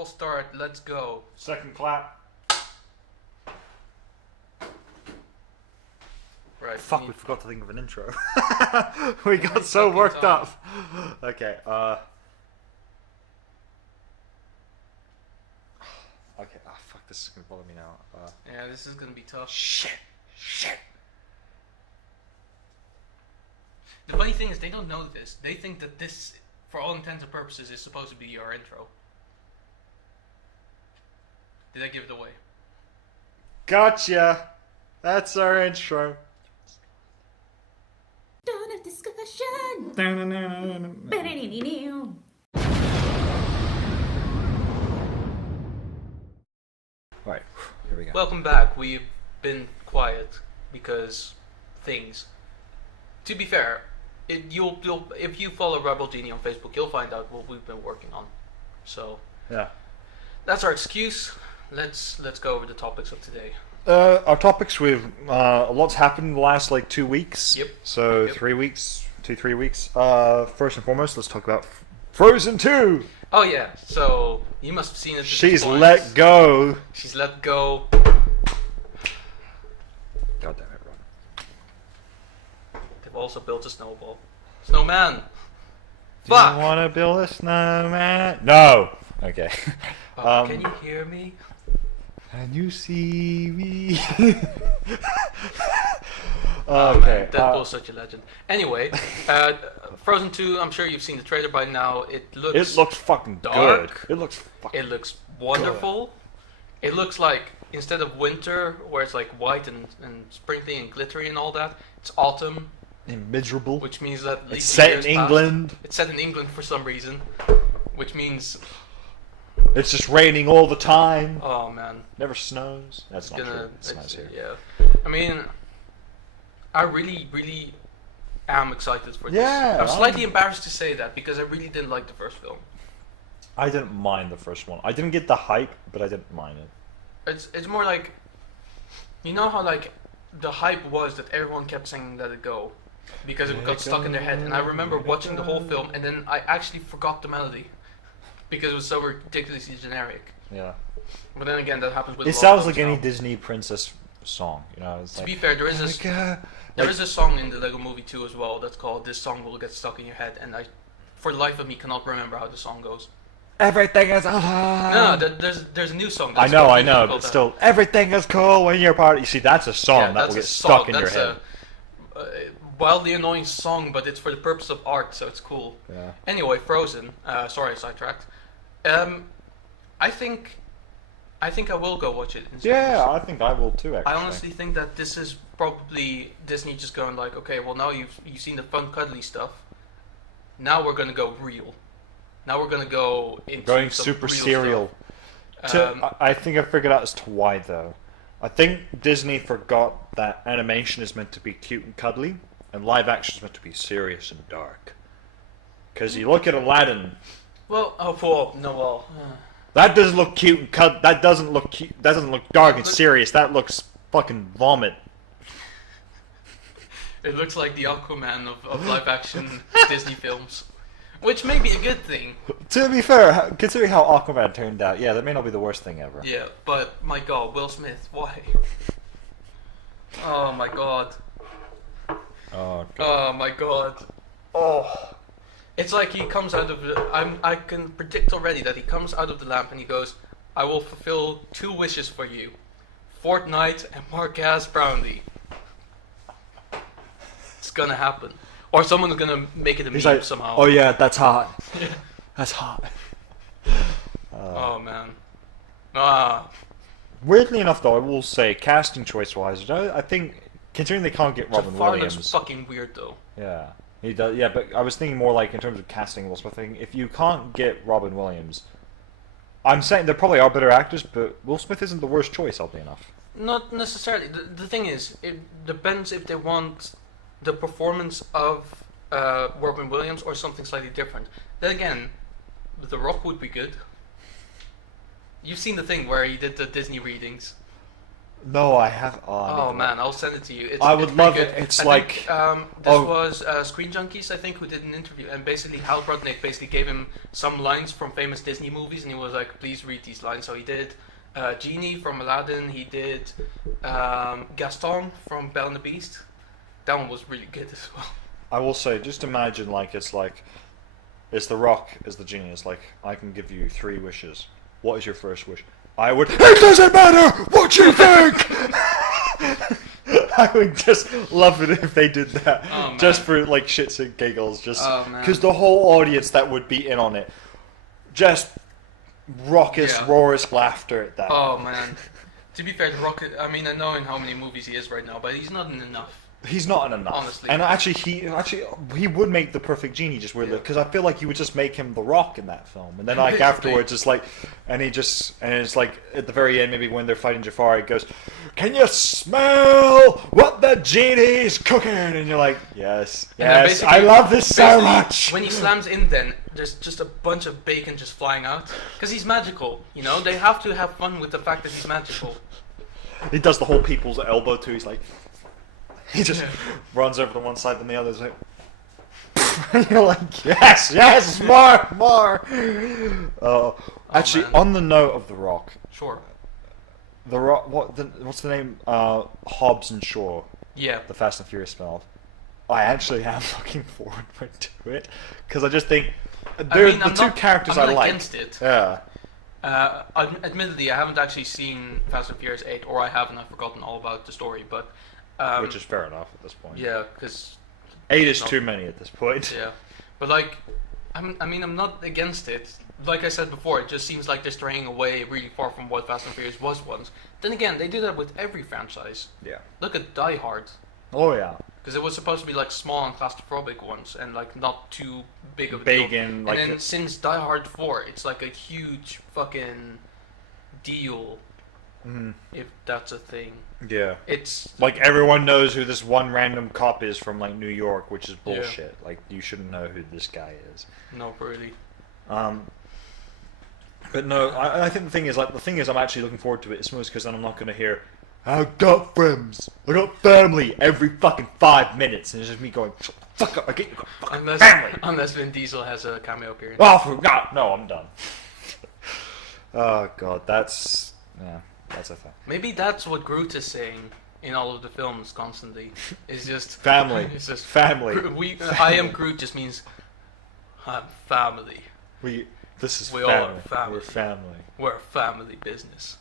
False start. Let's go. Second clap. Right. Fuck, we forgot to think of an intro. We got so fucking worked time. up. Okay, okay, fuck, this is gonna bother me now. Yeah, this is gonna be tough. Shit. The funny thing is, they don't know this. They think that this, for all intents and purposes, is supposed to be our intro. Did I give it away? Gotcha. That's our intro. Dawn of discussion. Right, here we go. Welcome back. We've been quiet because things. To be fair, you'll if you follow Rebel Genie on Facebook, you'll find out what we've been working on. So Yeah. that's our excuse. Let's go over the topics of today. Our topics, we've a lot's happened in the last like 2 weeks. Yep. So Yep. 3 weeks, 3 weeks. First and foremost, let's talk about Frozen 2. Oh yeah, so you must have seen it. At this She's point. let go. She's let go. God damn it, Ron. They've also built a snowball. Snowman. Do Fuck. you want to build a snowman? No. Okay. Can you hear me? Can you see me? Oh, Okay. man, Deadpool's such a legend. Anyway, Frozen 2. I'm sure you've seen the trailer by now. It looks. It looks fucking dark. good. It looks fucking. It looks wonderful. It looks like instead of winter, where it's like white and sprinkly and glittery and all that, it's autumn, miserable. which means that at It's least set in years passed. England. It's set in England for some reason, which means It's just raining all the time. oh man, Never snows. That's it's not gonna. true. It snows here. Yeah, I mean, I really am excited for this. Yeah, I'm slightly embarrassed to say that because I really didn't like the first film. I didn't mind the first one. I didn't get the hype, but I didn't mind it. It's more like, you know how like the hype was that everyone kept saying "Let It Go" because it got stuck in their head, and I remember watching the whole film and then I actually forgot the melody because it was so ridiculously generic. Yeah. But then again, that happens with. It a lot of sounds films like any now. Disney princess song, you know. It's To like, be fair, there is like, a song in the Lego Movie 2 as well that's called "This Song Will Get Stuck in Your Head," and I, for the life of me, cannot remember how the song goes. everything is. No, there's a new song. That's I know, completely but called that. still, everything is cool when you're part. You see, that's a song Yeah, that will that's get a stuck song. in your That's head. a wildly annoying song, but it's for the purpose of art, so it's cool. Yeah. Anyway, Frozen. Sorry, I sidetracked. I think I will go watch it. In Yeah, cinemas. I think I will too. Actually. I honestly think that this is probably Disney just going like, okay, well now you've seen the fun cuddly stuff. Now we're gonna go real. Now we're gonna go into going some super real serial. stuff. I think I figured out as to why though. I think Disney forgot that animation is meant to be cute and cuddly, and live action is meant to be serious and dark. Because you look at Aladdin, Well, that doesn't look cute and that doesn't look cute. That doesn't look dark and Look- serious. That looks fucking vomit. it looks like the Aquaman of live action Disney films, which may be a good thing. To be fair, considering how Aquaman turned out, yeah, that may not be the worst thing ever. Yeah, but my God, Will Smith, why? Oh my God. Oh, God. Oh my God. Oh. It's like he comes out of the. I can predict already that he comes out of the lamp and he goes, "I will fulfill 2 wishes for you, Fortnite and Marquez Brownlee." It's gonna happen, or someone's gonna make it a He's meme like, somehow. oh yeah, that's hot. That's hot. Oh man. Ah. Weirdly enough, though, I will say, casting choice-wise, I think, considering they can't get Robin Jafar Williams, looks fucking weird though. yeah, he does. Yeah, but I was thinking more like in terms of casting Will Smith. I think if you can't get Robin Williams, I'm saying there probably are better actors, but Will Smith isn't the worst choice, oddly enough. Not necessarily. The thing is, it depends if they want the performance of Robin Williams or something slightly different. Then again, The Rock would be good. You've seen the thing where he did the Disney readings. No, I have. Oh, I Oh need to man, I'll send it to you. I It's would pretty love good. it. It's I like- think, this oh. was Screen Junkies, I think, who did an interview, and basically Hal Brudnick basically gave him some lines from famous Disney movies, and he was like, "Please read these lines." So he did Genie from Aladdin. He did Gaston from Belle and the Beast. That one was really good as well. I will say, just imagine it's The Rock as the genie. It's like, I can give you 3 wishes. What is your first wish? I would. It doesn't matter what you think. I would just love it if they did that, Oh, man. just for like shits and giggles, just Oh, man. because the whole audience that would be in on it, just raucous, Yeah. roarish laughter at that. Oh man. To be fair, The Rock. I mean, I know in how many movies he is right now, but he's not in enough. He's not in enough. Honestly. And actually, he would make the perfect genie just weirdly, Yeah. because I feel like you would just make him the Rock in that film, and then like Basically. afterwards, it's like, and it's like at the very end, maybe when they're fighting Jafar, he goes, "Can you smell what the genie's cooking?" And you're like, "Yes, And then yes, basically- I love this so basically, much." When he slams in, then there's just a bunch of bacon just flying out because he's magical. You know, they have to have fun with the fact that he's magical. He does the whole people's elbow too. He's like, he just Yeah. runs over to one side, then the other's like. You're like, yes, yes, more. Actually, man. on the note of The Rock, Sure. The Rock, what's the name? Hobbs and Shaw, Yeah. the Fast and Furious spin-off. I actually am looking forward to it because I just think they're I mean, the I'm two not, characters I'm I not like. against it. Yeah, Admittedly, I haven't actually seen Fast and Furious 8, or I haven't. I've forgotten all about the story, but which is fair enough at this point. yeah, because 8 is No. too many at this point. yeah, but like, I'm not against it. Like I said before, it just seems like they're straying away really far from what Fast and Furious was once. Then again, they do that with every franchise. Yeah. Look at Die Hard, Oh yeah. because it was supposed to be like small and claustrophobic ones, and like not too big of a Big deal. and, like, and then a- since Die Hard 4, it's like a huge fucking deal, Mhm. if that's a thing. Yeah. It's Like everyone knows who this one random cop is from like New York, which is Yeah. bullshit. Like you shouldn't know who this guy is. not really. But no, I think the thing is I'm actually looking forward to it. It's mostly because then I'm not going to hear, "I got friends, I got family" every fucking 5 minutes, and it's just me going, "Shut the fuck up, I get you got fucking Unless family." unless Vin Diesel has a cameo appearance. Oh, no, I'm done. Oh god, that's a thing. Maybe that's what Groot is saying in all of the films constantly. It's just Family. It's just Family. I am Groot just means I'm family. This is We all are family. family. We're family. We're a family business.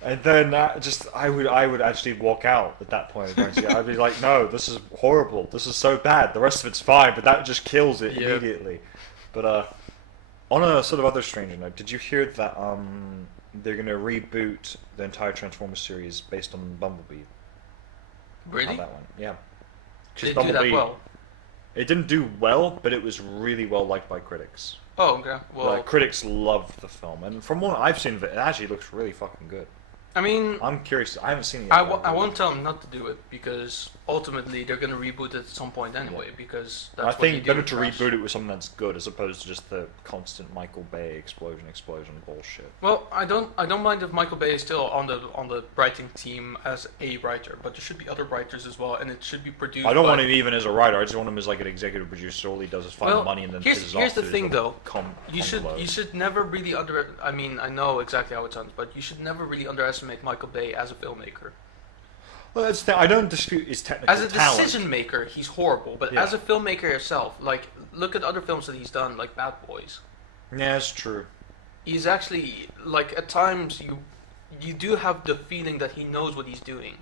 And then I would actually walk out at that point. I'd be like, no, this is horrible. This is so bad. The rest of it's fine, but that just kills it Yeah. immediately. But on a sort of other stranger note, did you hear that they're gonna reboot the entire Transformers series based on Bumblebee? Really? How that one? Yeah. 'Cause Did it do that well? It didn't do well, but it was really well liked by critics. Oh, okay. Well, Critics loved the film, and from what I've seen of it, it actually looks really fucking good. I mean, I'm curious. I haven't seen it yet. I won't tell them not to do it because ultimately they're gonna reboot it at some point anyway. Because that's I what think you do better with to trash. reboot it with something that's good as opposed to just the constant Michael Bay explosion bullshit. Well, I don't mind if Michael Bay is still on the writing team as a writer, but there should be other writers as well, and it should be produced. I don't by- want him even as a writer. I just want him as like an executive producer. All he does is find Well, the money and then here's- pisses here's off the to his thing, little though. You should never really I mean, I know exactly how it sounds, but you should never really underestimate Michael Bay as a filmmaker. Well, that's I don't dispute his technical As a talent. decision maker, he's horrible, but Yeah. as a filmmaker yourself, like look at other films that he's done, like Bad Boys. Yeah, it's true. He's actually like at times you do have the feeling that he knows what he's doing.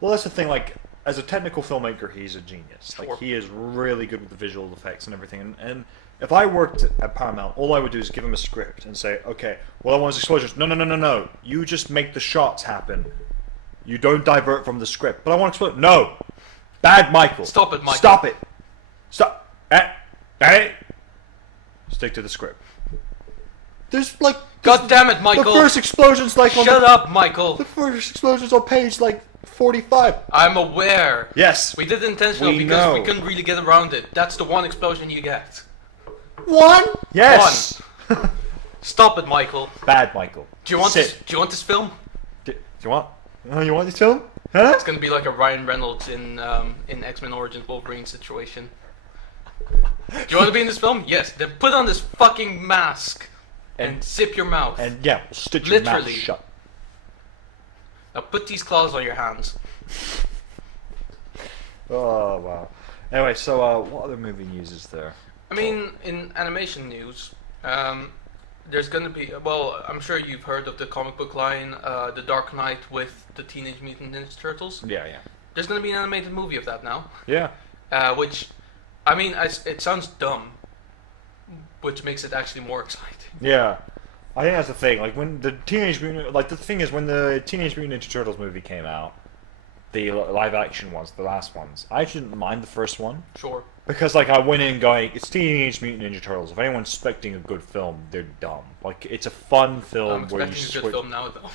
Well, that's the thing. Like, as a technical filmmaker, he's a genius. Sure. Like, he is really good with the visual effects and everything. And if I worked at Paramount, all I would do is give him a script and say, okay, well, I want is explosions. No. You just make the shots happen. You don't divert from the script. But I want explosions. No. Bad Michael. Stop it, Michael. Stop it. Stop. Hey. Stick to the script. There's like... God damn it, Michael! The first explosion's like on Shut the... up, Michael! The first explosion's on page like 45. I'm aware. Yes. We did it intentionally We because we know. couldn't really get around it. That's the one explosion you get. One? Yes. Stop it, Michael. Bad Michael. Do you want Sit. this? Do you want this film? Do you want? Oh, you want this film? Huh? It's gonna be like a Ryan Reynolds in X-Men Origins Wolverine situation. Do you want to be in this film? Yes. Then put on this fucking mask and zip your mouth. And yeah, stitch your mouth Literally. shut. Now put these claws on your hands. Oh wow. Anyway, so what other movie news is there? I mean, in animation news, there's gonna be. Well, I'm sure you've heard of the comic book line, The Dark Knight with the Teenage Mutant Ninja Turtles. Yeah, yeah. There's gonna be an animated movie of that now. Yeah. Which, I mean, it sounds dumb, which makes it actually more exciting. Yeah. I think that's the thing. Like when the Teenage Mutant, like the thing is when the Teenage Mutant Ninja Turtles movie came out, the live action ones, the last ones, I actually didn't mind the first one Sure. because like I went in going, it's Teenage Mutant Ninja Turtles. If anyone's expecting a good film, they're dumb. Like it's a fun film I'm where you expecting a switch. good film now, though.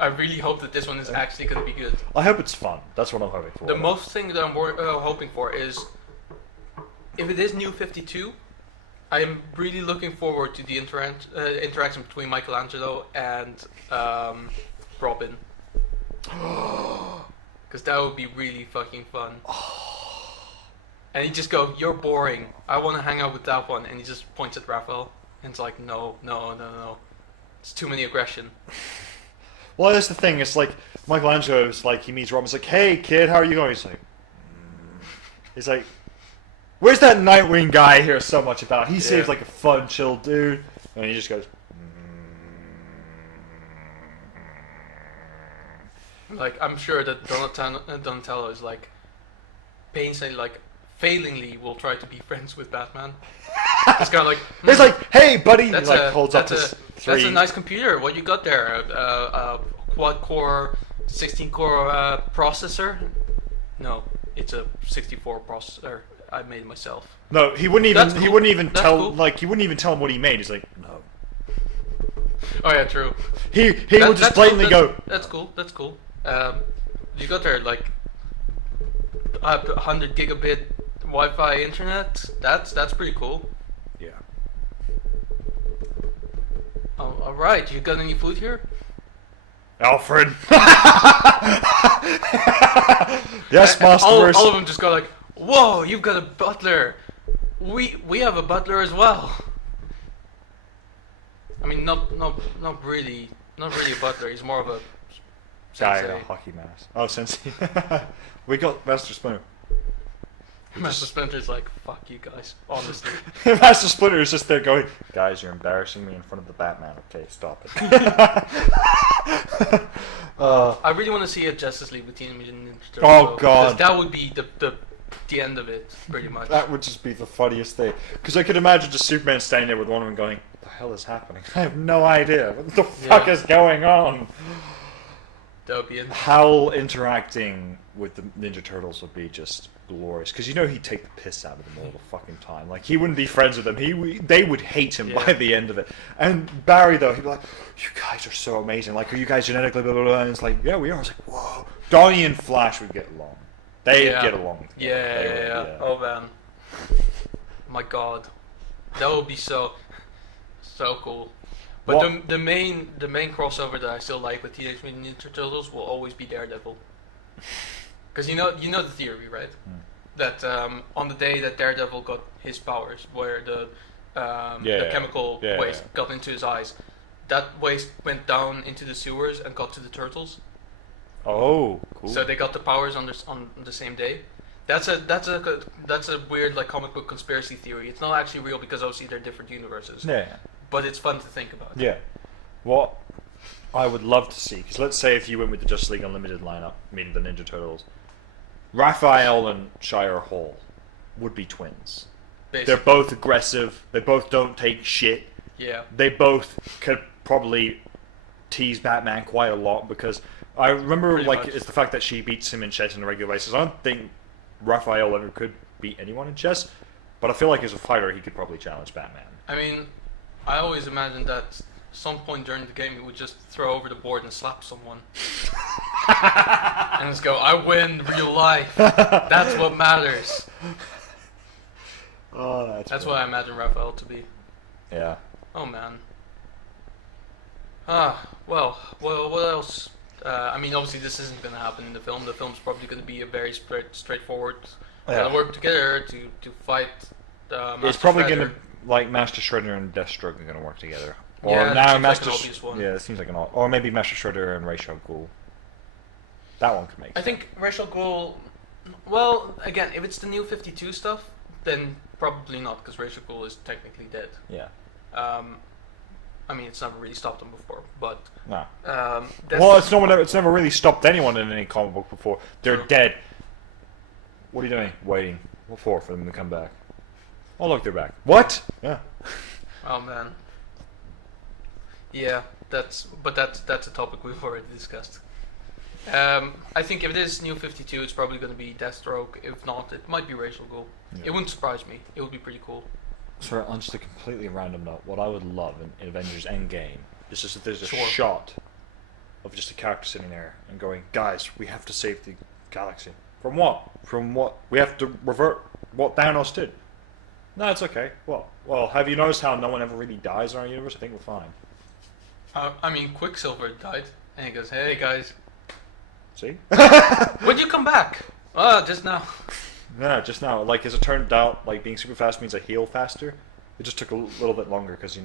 I really hope that this one is actually gonna be good. I hope it's fun. That's what I'm hoping for. The most thing that I'm hoping for is, if it is New 52, I'm really looking forward to the interaction between Michelangelo and Robin. Because that would be really fucking fun. And he just go, "You're boring. I want to hang out with that one." And he just points at Raphael. And it's like, no. It's too many aggression. Well, that's the thing. It's like Michelangelo's like he meets Robin. He's like, "Hey, kid, how are you going?" He's like, "Where's that Nightwing guy I hear so much about? He seems like a fun, chill dude." And he just goes, Like, I'm sure that Donatello is like, painstakingly, like, failingly will try to be friends with Batman. It's kind of like, He's like, "Hey, buddy!" That's he like a holds up that's his a three. that's a nice computer. What you got there? A quad core, 16 core processor? No, it's a 64 processor. I made myself. No, he wouldn't even. That's He cool. wouldn't even That's tell. cool. Like he wouldn't even tell him what he made. He's like, "No." Oh yeah, true. He would just That's blatantly cool. go. That's cool. That's cool. You got there like 100 gigabit Wi-Fi internet. That's pretty cool. Yeah. All right, you got any food here? Alfred. Yes, Master. All of them just go like, "Whoa, you've got a butler. We have a butler as well." I mean, not really a butler. He's more of a Guy in sensei. a hockey mask. Oh, sensei. We got Master Splinter. Master Splinter's like, "Fuck you guys, honestly." Master Splinter is just there going, "Guys, you're embarrassing me in front of the Batman. Okay, stop it." I really want to see a Justice League with Teenage Mutant Ninja Turtles. Oh, though, God. because that would be the end of it, pretty much. That would just be the funniest thing. Because I could imagine just Superman standing there with one of them going, "What the hell is happening? I have no idea. What the fuck is going on?" That would be it. Hal interacting with the Ninja Turtles would be just glorious. Because you know he'd take the piss out of them all the fucking time. Like, he wouldn't be friends with them. They would hate him by the end of it. And Barry, though, he'd be like, "You guys are so amazing. Like, are you guys genetically blah, blah, blah?" And it's like, "Yeah, we are." It's like, whoa. Donnie and Flash would get along. They'd get along. together. They would, Yeah. Oh man. My God, that would be so cool. But What- the main crossover that I still like with Teenage Mutant Ninja Turtles will always be Daredevil. Because you know the theory, right? That on the day that Daredevil got his powers, where the chemical waste got into his eyes, that waste went down into the sewers and got to the turtles. Oh, cool. So they got the powers on the same day. That's a weird like comic book conspiracy theory. It's not actually real because obviously they're different universes. Yeah. But it's fun to think about. Yeah. What I would love to see, because let's say if you went with the Justice League Unlimited lineup, meaning the Ninja Turtles, Raphael and Shire Hall would be twins. Basically. They're both aggressive. They both don't take shit. Yeah. They both could probably tease Batman quite a lot because I remember Pretty like much. it's the fact that she beats him in chess on a regular basis. I don't think Raphael ever could beat anyone in chess, but I feel like as a fighter he could probably challenge Batman. I mean, I always imagined that some point during the game he would just throw over the board and slap someone. And just go, "I win real life. That's what matters." Oh, That's what I imagine Raphael to be. Yeah. Oh man. Well, what else? I mean, obviously, this isn't going to happen in the film. The film's probably going to be a very straightforward. Yeah. They'll work together to fight. Master It's probably Shredder. gonna like Master Shredder and Deathstroke are gonna work together. Or Yeah, that now seems like Master an obvious one. Yeah, it seems like an or maybe Master Shredder and Ra's al Ghul. That one could make I sense. think Ra's al Ghul. Well, again, if it's the new 52 stuff, then probably not, because Ra's al Ghul is technically dead. Yeah. I mean, it's never really stopped him before, but No. Death- It's never really stopped anyone in any comic book before. They're True. dead. What are you doing? Waiting. What for them to come back? Oh look, they're back. What? Yeah. Oh man. Yeah, that's a topic we've already discussed. I think if it is New 52, it's probably going to be Deathstroke. If not, it might be Ra's al Ghul. Yeah. It wouldn't surprise me. It would be pretty cool. So on just a completely random note, what I would love in Avengers Endgame is just that there's a Sure. shot of just a character sitting there and going, guys, we have to save the galaxy. From what? From what? We have to revert what Thanos did. No, it's okay. Well, have you noticed how no one ever really dies in our universe? I think we're fine. I mean, Quicksilver died, and he goes, "Hey guys, See? when'd you come back?" Just now. No, just now. Like, as it turned out, like, being super fast means I heal faster. It just took a little bit longer because,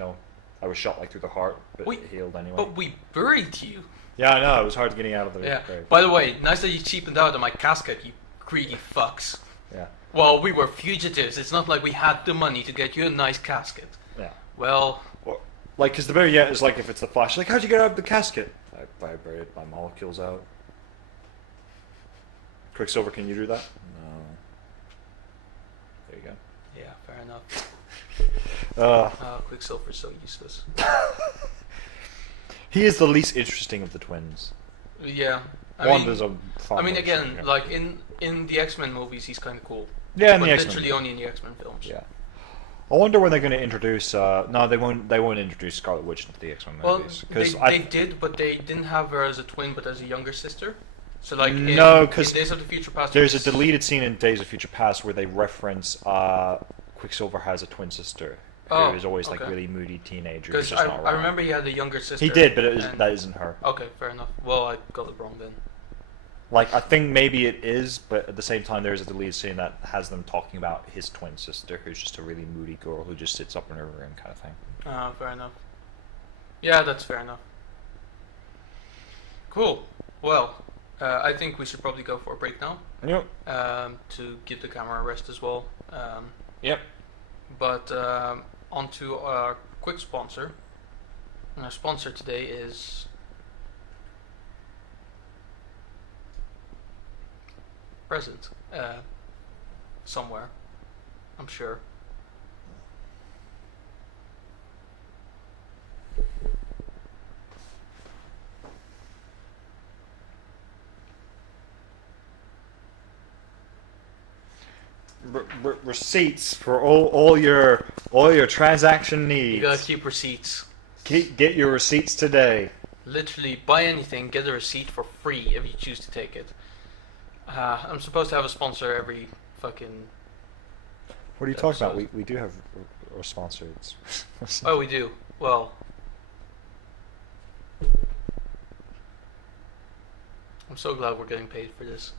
I was shot, like, through the heart, but Wait, it healed anyway. But we buried you. Yeah, I know. It was hard getting out of the Yeah. grave. By the way, nice that you cheapened out on my casket, you greedy fucks. Yeah. Well, we were fugitives. It's not like we had the money to get you a nice casket. Yeah. Well, Or, like, because the very end is like if it's the Flash. Like, how'd you get out of the casket? I vibrated my molecules out. Quicksilver, can you do that? No. There you go. yeah, fair enough. Quicksilver's so useless. He is the least interesting of the twins. Yeah. Wanda's a far I mean, more again, interesting like in the X-Men movies, he's kind of cool. Yeah, in But the X-Men. literally only in the X-Men films. Yeah. I wonder when they're going to introduce. No, they won't. They won't introduce Scarlet Witch into the X-Men Well, movies they did, but they didn't have her as a twin, but as a younger sister. So like No, in 'cause Days of the Future Past, there's a deleted scene in Days of Future Past where they reference Quicksilver has a twin sister who Oh, is always like okay. really moody teenager. Who's because just not I around. remember he had a younger sister. He did, but and- that isn't her. Okay, fair enough. Well, I got it wrong then. Like, I think maybe it is, but at the same time, there's a deleted scene that has them talking about his twin sister, who's just a really moody girl who just sits up in her room, kind of thing. Fair enough. Yeah, that's fair enough. Cool. Well, I think we should probably go for a break now. Yep. To give the camera a rest as well. Yep. But on to our quick sponsor. And our sponsor today is present somewhere, I'm sure. Receipts for all your transaction You needs. gotta keep receipts. Get your receipts today. Literally, buy anything, get a receipt for free if you choose to take it. I'm supposed to have a sponsor every fucking. What are you talking about? Episode. We do have a sponsor. Oh, we do. Well, I'm so glad we're getting paid for this.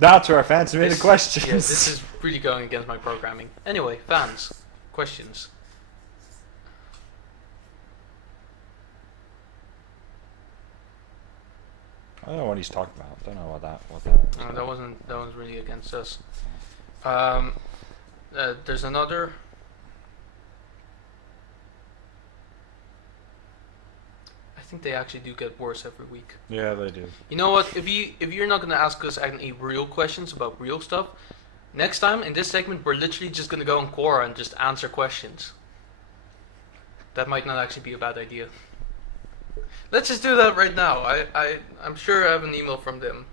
Now to our fans submitted This- questions. Yeah, this is really going against my programming. Anyway, fans, questions. I don't know what he's talking about. Don't know what that was. That was really against us. There's another. I think they actually do get worse every week. Yeah, they do. You know what? If you're not gonna ask us any real questions about real stuff, next time in this segment we're literally just gonna go on Quora and just answer questions. That might not actually be a bad idea. Let's just do that right now. I'm sure I have an email from them.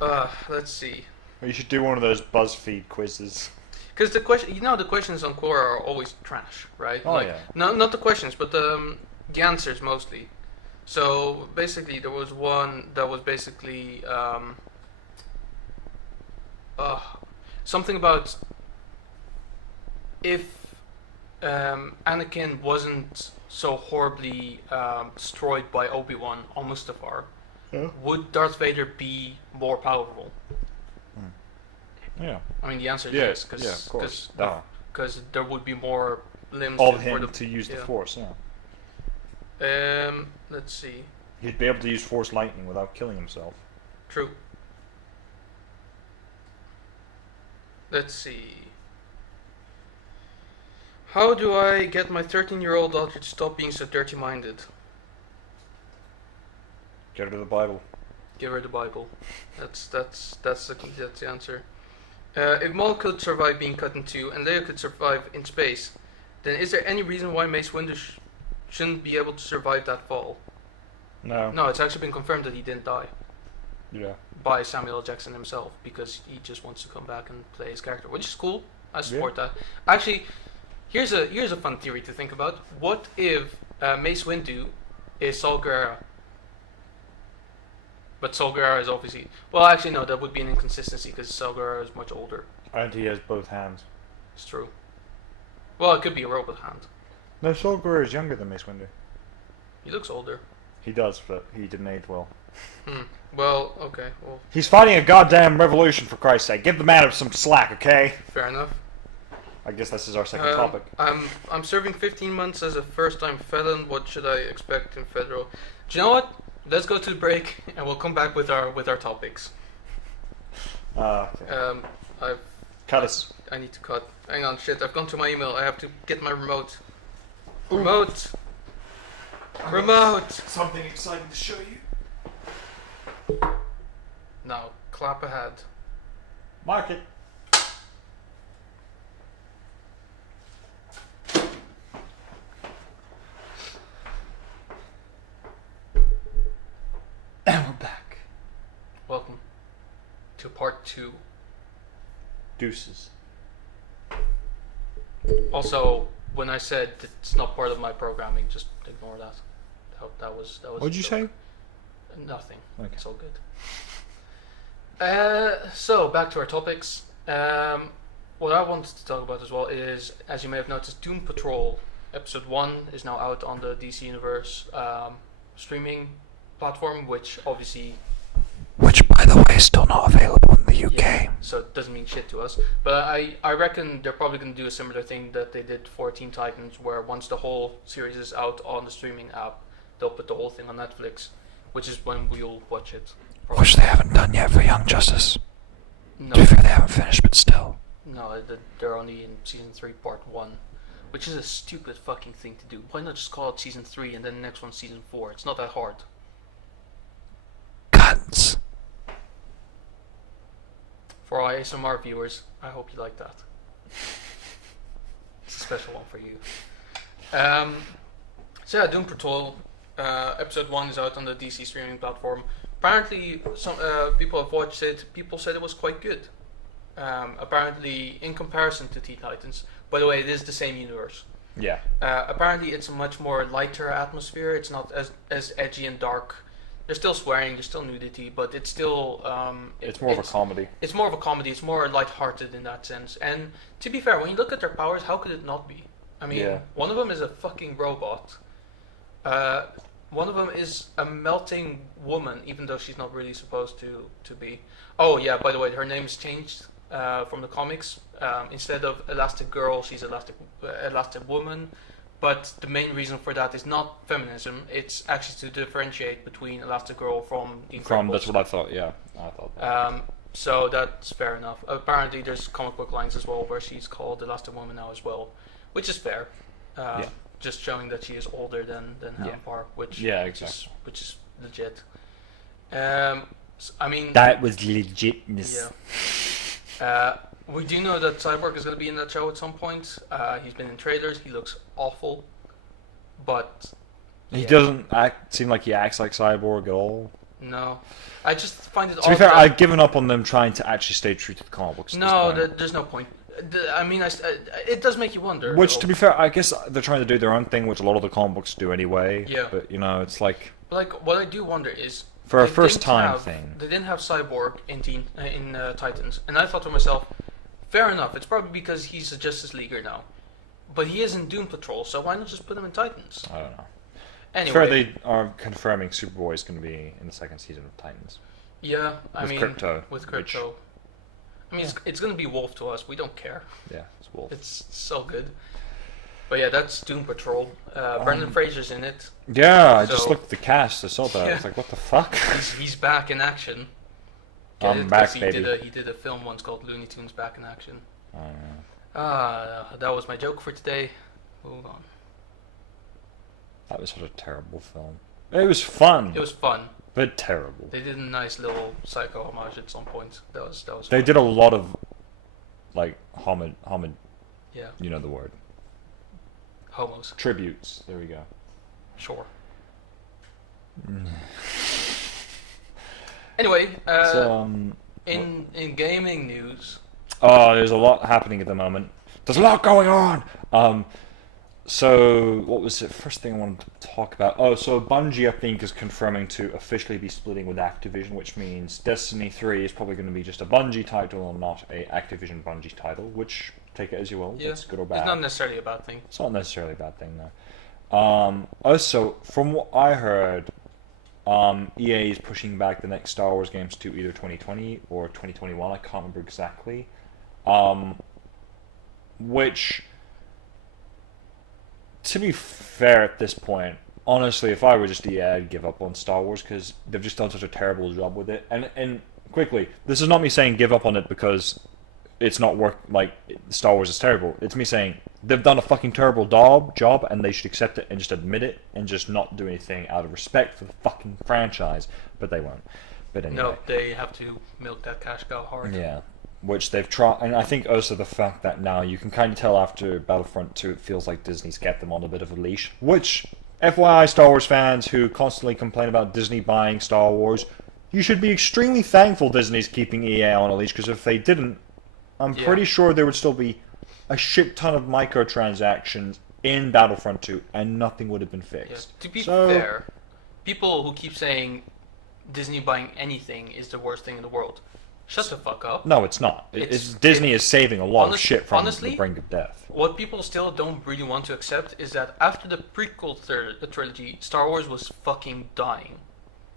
Let's see. Or you should do one of those BuzzFeed quizzes. Because the questions on Quora are always trash, right? Oh, yeah. No, not the questions, but the answers mostly. So basically, there was one that was basically something about if Anakin wasn't so horribly destroyed by Obi-Wan on Mustafar, would Darth Vader be more powerful? Yeah. I mean, the answer is Yeah, yes, because yeah, of course. Duh. there would be more limbs Of for him the, to use the yeah. Force, yeah. Let's see. He'd be able to use Force lightning without killing himself. True. Let's see. How do I get my 13-year-old daughter to stop being so dirty-minded? Get her to the Bible. Give her the Bible. That's the answer. If Maul could survive being cut in two and Leia could survive in space, then is there any reason why Mace Windu shouldn't be able to survive that fall? No. No, it's actually been confirmed that he didn't die Yeah. by Samuel L. Jackson himself because he just wants to come back and play his character, which is cool. I support that. Actually, here's a fun theory to think about. What if Mace Windu is Saul Guerrero? But Saul Guerrero is obviously... Well, actually, no, that would be an inconsistency because Saul Guerrero is much older. And he has both hands. It's true. Well, it could be a robot hand. No, Saul Guerrero is younger than Mace Windu. He looks older. He does, but he didn't age well. Well, okay. Well, He's fighting a goddamn revolution, for Christ's sake. Give the man some slack, okay? fair enough. I guess this is our second topic. I'm serving 15 months as a first-time felon. What should I expect in federal? Do you know what? Let's go to the break, and we'll come back with our topics. Okay. I've Cut us. I need to cut. Hang on, shit. I've gone to my email. I have to get my remote. Remote. Remote. Something exciting to show you. Now, clap ahead. Mark it. And we're back. Welcome to part 2. Deuces. Also, when I said it's not part of my programming, just ignore that. That was. What'd you say? Nothing. Okay. It's all good. So back to our topics. What I wanted to talk about as well is, as you may have noticed, Doom Patrol episode 1 is now out on the DC Universe streaming platform, which obviously. Which, by the way, is still not available in the UK. Yeah, so it doesn't mean shit to us. But I reckon they're probably going to do a similar thing that they did for Teen Titans, where once the whole series is out on the streaming app, they'll put the whole thing on Netflix, which is when we'll watch it. Probably. Which they haven't done yet for Young Justice. No, To be fair, they haven't finished, but still. no, they're only in season 3, part 1, which is a stupid fucking thing to do. Why not just call it season 3 and then the next one season 4? It's not that hard. Cunts. For our ASMR viewers, I hope you like that. It's a special one for you. So yeah, Doom Patrol episode 1 is out on the DC streaming platform. Apparently, some people have watched it. People said it was quite good. Apparently, in comparison to Teen Titans. By the way, it is the same universe. Yeah. Apparently, it's a much more lighter atmosphere. It's not as edgy and dark. There's still swearing, there's still nudity, but it's still... It's more of a comedy. It's more of a comedy. It's more light-hearted in that sense. And to be fair, when you look at their powers, how could it not be? I mean, Yeah. one of them is a fucking robot. One of them is a melting woman, even though she's not really supposed to be. Oh yeah, by the way, her name's changed from the comics. Instead of Elastic Girl, she's Elastic Woman. But the main reason for that is not feminism. It's actually to differentiate between Elastigirl from the Incredibles. That's what I thought, yeah. I thought that. So that's fair enough. Apparently there's comic book lines as well where she's called Elastic Woman now as well, which is fair. Yeah. Just showing that she is older than Helen Park, which is legit. I mean, That was legitness. Yeah. We do know that Cyborg is going to be in that show at some point. He's been in trailers. He looks awful, but He doesn't seem like he acts like Cyborg at all. No, I just find it. To be fair, I've given up on them trying to actually stay true to the comic books. No, there's no point. I mean, it does make you wonder. Which, to be fair, I guess they're trying to do their own thing, which a lot of the comic books do anyway. Yeah. But you know, it's like Like, what I do wonder is for a they first didn't time have- thing. They didn't have Cyborg in Titans, and I thought to myself, Fair enough. It's probably because he's a Justice Leaguer now. But he is in Doom Patrol, so why not just put him in Titans? I don't know. Anyway. Fair, they are confirming Superboy is going to be in the second season of Titans. Yeah, I With mean, Crypto, with which- Crypto. I mean, it's going to be Wolf to us. We don't care. Yeah, it's Wolf. It's so good. But yeah, that's Doom Patrol. Brendan Fraser's in it. Yeah, I just So- looked at the cast. I saw that. I Yeah. was like, what the fuck? He's back in action. I'm Get it? back, 'Cause baby. He did a film once called Looney Tunes Back in Action. I don't know. That was my joke for today. Hold on. That was such a terrible film. It was fun, It was fun. but terrible. They did a nice little Psycho homage at some point. That was They fun. did a lot of, like, homage, Yeah, you know the word. homos. Tributes. There we go. Sure. Anyway, So, in gaming news, oh, there's a lot happening at the moment. There's a lot going on. So what was it? First thing I wanted to talk about. Oh, so Bungie, I think, is confirming to officially be splitting with Activision, which means Destiny 3 is probably going to be just a Bungie title and not a Activision Bungie title. Which, take it as you will. yeah, It's good or it's bad. not necessarily a bad thing. It's not necessarily a bad thing, though. Also, from what I heard, EA is pushing back the next Star Wars games to either 2020 or 2021. I can't remember exactly. Which, to be fair at this point, honestly, if I were just EA, I'd give up on Star Wars because they've just done such a terrible job with it. And quickly, this is not me saying give up on it because it's not like Star Wars is terrible. It's me saying they've done a fucking terrible job and they should accept it and just admit it and just not do anything out of respect for the fucking franchise. But they won't. But anyway. No, they have to milk that cash cow hard. Yeah, which they've tried, and I think also the fact that now you can kind of tell after Battlefront 2, it feels like Disney's kept them on a bit of a leash. Which, FYI, Star Wars fans who constantly complain about Disney buying Star Wars, you should be extremely thankful Disney's keeping EA on a leash, because if they didn't, I'm Yeah. pretty sure there would still be a shit ton of microtransactions in Battlefront 2, and nothing would have been Yeah. fixed. To be So- fair, people who keep saying Disney buying anything is the worst thing in the world, shut the fuck up. No, it's not. It's- Disney is saving a lot of honest- shit from honestly, the brink of death. What people still don't really want to accept is that after the prequel trilogy, Star Wars was fucking dying.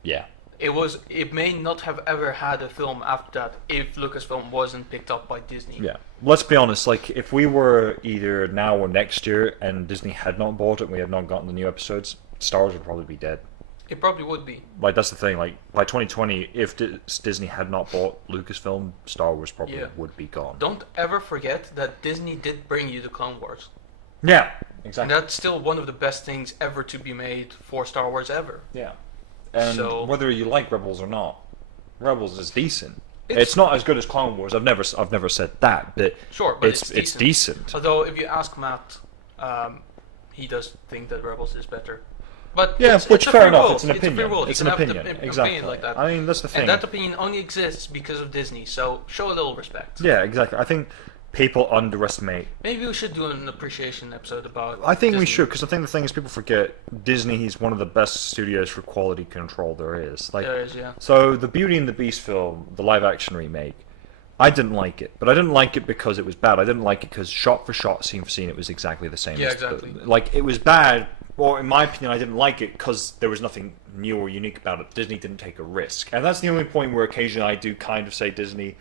Yeah. It may not have ever had a film after that if Lucasfilm wasn't picked up by Disney. Yeah. Let's be honest, like, if we were either now or next year and Disney had not bought it and we had not gotten the new episodes, Star Wars would probably be dead. It probably would be. Like, that's the thing, like, by 2020, if Disney had not bought Lucasfilm, Star Wars probably Yeah. would be gone. Don't ever forget that Disney did bring you the Clone Wars. Yeah, And exactly. that's still one of the best things ever to be made for Star Wars ever. Yeah. And So- whether you like Rebels or not, Rebels is decent. It's- It's not as good as Clone Wars. I've never said that, but Sure, but it's decent. Although if you ask Matt, he does think that Rebels is better. But Yeah, it's which a fair free enough. will. It's an a free opinion. will. He It's can an have the opinion. opinion Exactly. like that. I mean, that's the thing. And that opinion only exists because of Disney. So show a little respect. Yeah, exactly. I think people underestimate. Maybe we should do an appreciation episode about. I think we Disney. should, because I think the thing is, people forget Disney is one of the best studios for quality control there is. Like, There is, yeah. so the Beauty and the Beast film, the live-action remake, I didn't like it, but I didn't like it because it was bad. I didn't like it because shot for shot, scene for scene, it was exactly the same. Yeah, as the- exactly. like, it was bad. Well, in my opinion, I didn't like it because there was nothing new or unique about it. Disney didn't take a risk, and that's the only point where occasionally I do kind of say Disney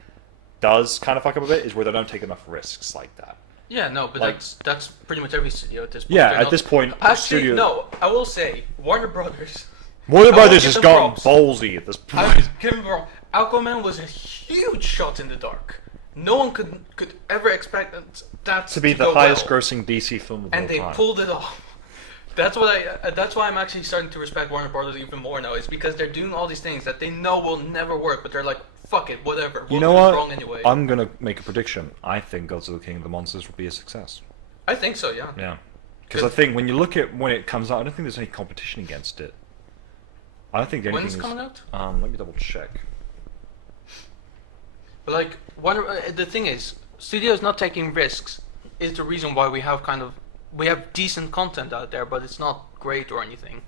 does kind of fuck up a bit, is where they don't take enough risks like that. Yeah, no, but Like- that's pretty much every studio at this point. Yeah, They're at not- this point, Actually, studio- no. I will say Warner Brothers. Warner I will Brothers give has them gotten props. ballsy at this I point. was give me wrong. Aquaman was a huge shot in the dark. No one could ever expect that To be the go highest well. grossing DC film of And all they time. pulled it off. That's why I'm actually starting to respect Warner Brothers even more now. Is because they're doing all these things that they know will never work, but they're like, fuck it, whatever. You We'll know do it what? wrong anyway. I'm gonna make a prediction. I think Godzilla King of the Monsters will be a success. I think so, yeah. Yeah, because I think when you look at when it comes out, I don't think there's any competition against it. I don't think anything When's is. it coming out? Let me double check. But like, the thing is, studios not taking risks is the reason why we have decent content out there, but it's not great or anything.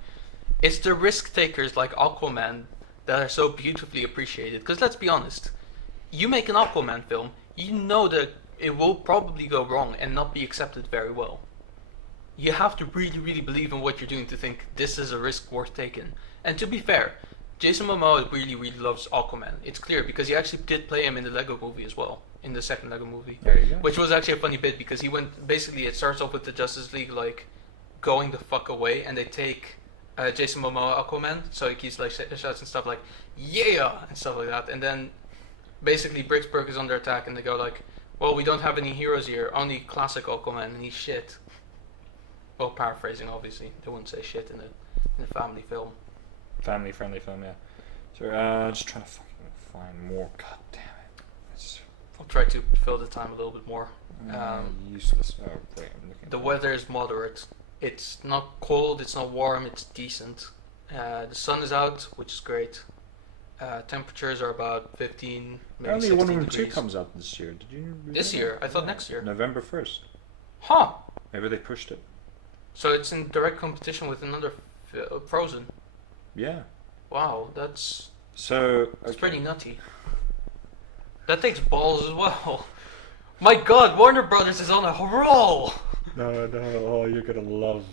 It's the risk takers like Aquaman that are so beautifully appreciated. Because let's be honest, you make an Aquaman film, you know the it will probably go wrong and not be accepted very well. You have to really, really believe in what you're doing to think this is a risk worth taking. And to be fair, Jason Momoa really, really loves Aquaman. It's clear because he actually did play him in the Lego movie as well, in the second Lego movie. There you go. Which was actually a funny bit because he went, basically it starts off with the Justice League like going the fuck away, and they take Jason Momoa Aquaman, so he keeps like shouts and stuff like yeah and stuff like that, and then basically Bricksburg is under attack and they go like, well, we don't have any heroes here, only classic Aquaman, and he's shit. Well, paraphrasing obviously, they wouldn't say shit in a family film. Family friendly film, yeah. So just trying to fucking find more. God damn it. It's I'll try to fill the time a little bit more. useless. Oh, wait, I'm looking. The weather is moderate. It's not cold, it's not warm, it's decent. The sun is out, which is great. Temperatures are about 15, maybe Apparently 16 Wonder Woman 2 degrees. comes out this year. Did you read This that? year? I thought next year. November 1st. Huh! Maybe they pushed it. So it's in direct competition with another Frozen. Yeah. Wow, that's So okay. pretty nutty. That takes balls as well. My god, Warner Brothers is on a roll! No, oh, you're gonna love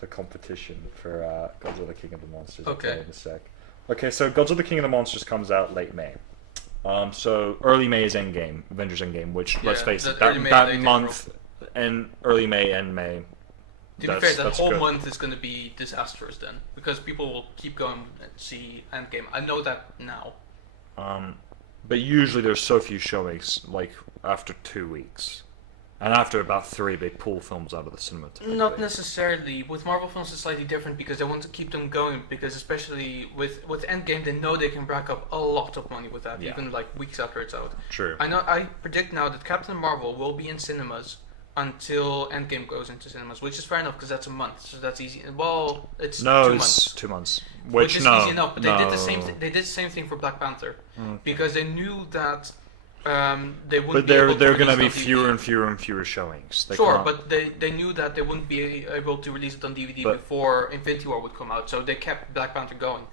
the competition for Godzilla King of the Monsters. I'll tell Okay. you in a sec. Okay, so Godzilla King of the Monsters comes out late May. So early May is Endgame, Avengers Endgame, which let's Yeah, face it, that that, early May, that late month and early May and May. To be fair, that that's whole good. month is going to be disastrous then, because people will keep going and see Endgame. I know that now. But usually there's so few showings, like after 2 weeks, and after about 3, they pull films out of the cinema. typically. Not necessarily. With Marvel films, it's slightly different because they want to keep them going. Because especially with Endgame, they know they can rack up a lot of money with that, Yeah. even like weeks after it's out. True. I predict now that Captain Marvel will be in cinemas until Endgame goes into cinemas, which is fair enough because that's a month, so that's easy. Well, it's No, 2 it's months. 2 months. Which is no, easy enough, but they did the same. no. They did the same thing for Black Panther Mm. because they knew that they wouldn't. But be able they're to gonna be release it on fewer DVD. and fewer and fewer showings. They Sure, can't- but they knew that they wouldn't be able to release it on DVD But- before Infinity War would come out, so they kept Black Panther going.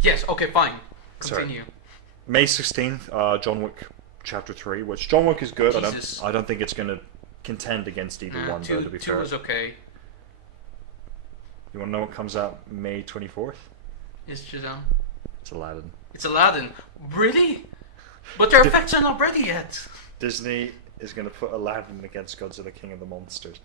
Yes. Okay. Fine. Sorry. Continue. May 16th, John Wick Chapter 3, which John Wick is good. Jesus. I don't think it's gonna contend against either one. Though, to be two fair, was okay. you want to know what comes out May 24th? Is Shazam? It's Aladdin. It's Aladdin. Really? But their effects are not ready yet. Disney is gonna put Aladdin against Godzilla King of the Monsters.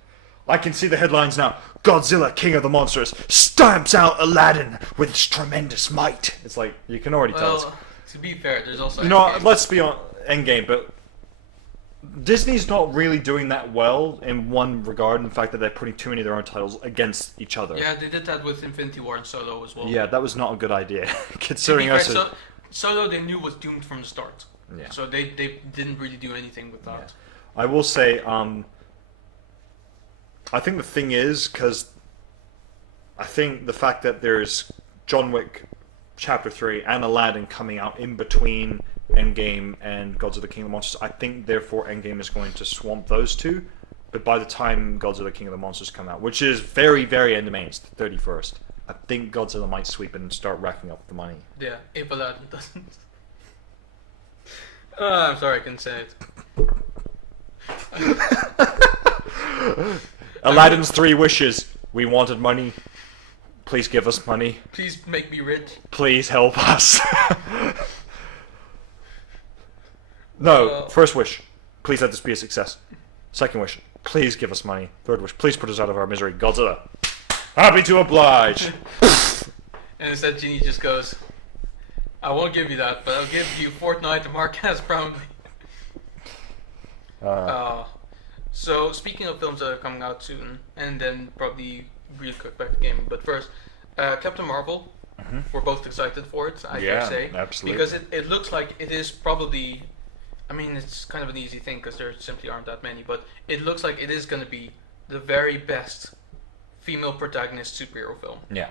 I can see the headlines now. Godzilla King of the Monsters stamps out Aladdin with his tremendous might. It's like you can already tell. Well, to be fair, there's also. You know, Endgame. let's be on Endgame, but Disney's not really doing that well in one regard, in the fact that they're putting too many of their own titles against each other. Yeah, they did that with Infinity War and Solo as well. Yeah, that was not a good idea, To be considering fair, us. Solo they knew was doomed from the start. Yeah. So they didn't really do anything with that. I will say, I think the thing is, because I think the fact that there's John Wick Chapter 3 and Aladdin coming out in between Endgame and Godzilla King of the Monsters, I think therefore Endgame is going to swamp those two. But by the time Godzilla King of the Monsters come out, which is very, very end of May, it's the 31st, I think Godzilla might sweep in and start racking up the money. Yeah, if Aladdin doesn't. I'm sorry, I couldn't say it. Aladdin's 3 wishes. We wanted money. Please give us money. Please make me rich. Please help us. No, first wish. Please let this be a success. Second wish. Please give us money. Third wish. Please put us out of our misery. Godzilla. Happy to oblige. And instead, Genie just goes, I won't give you that, but I'll give you Fortnite and Marquez Brownlee. So, speaking of films that are coming out soon, and then probably real quick back to gaming, but first, Captain Marvel, we're both excited for it, I dare Yeah, say. absolutely. Because it looks like it is probably, I mean, it's kind of an easy thing because there simply aren't that many, but it looks like it is going to be the very best female protagonist superhero film. Yeah.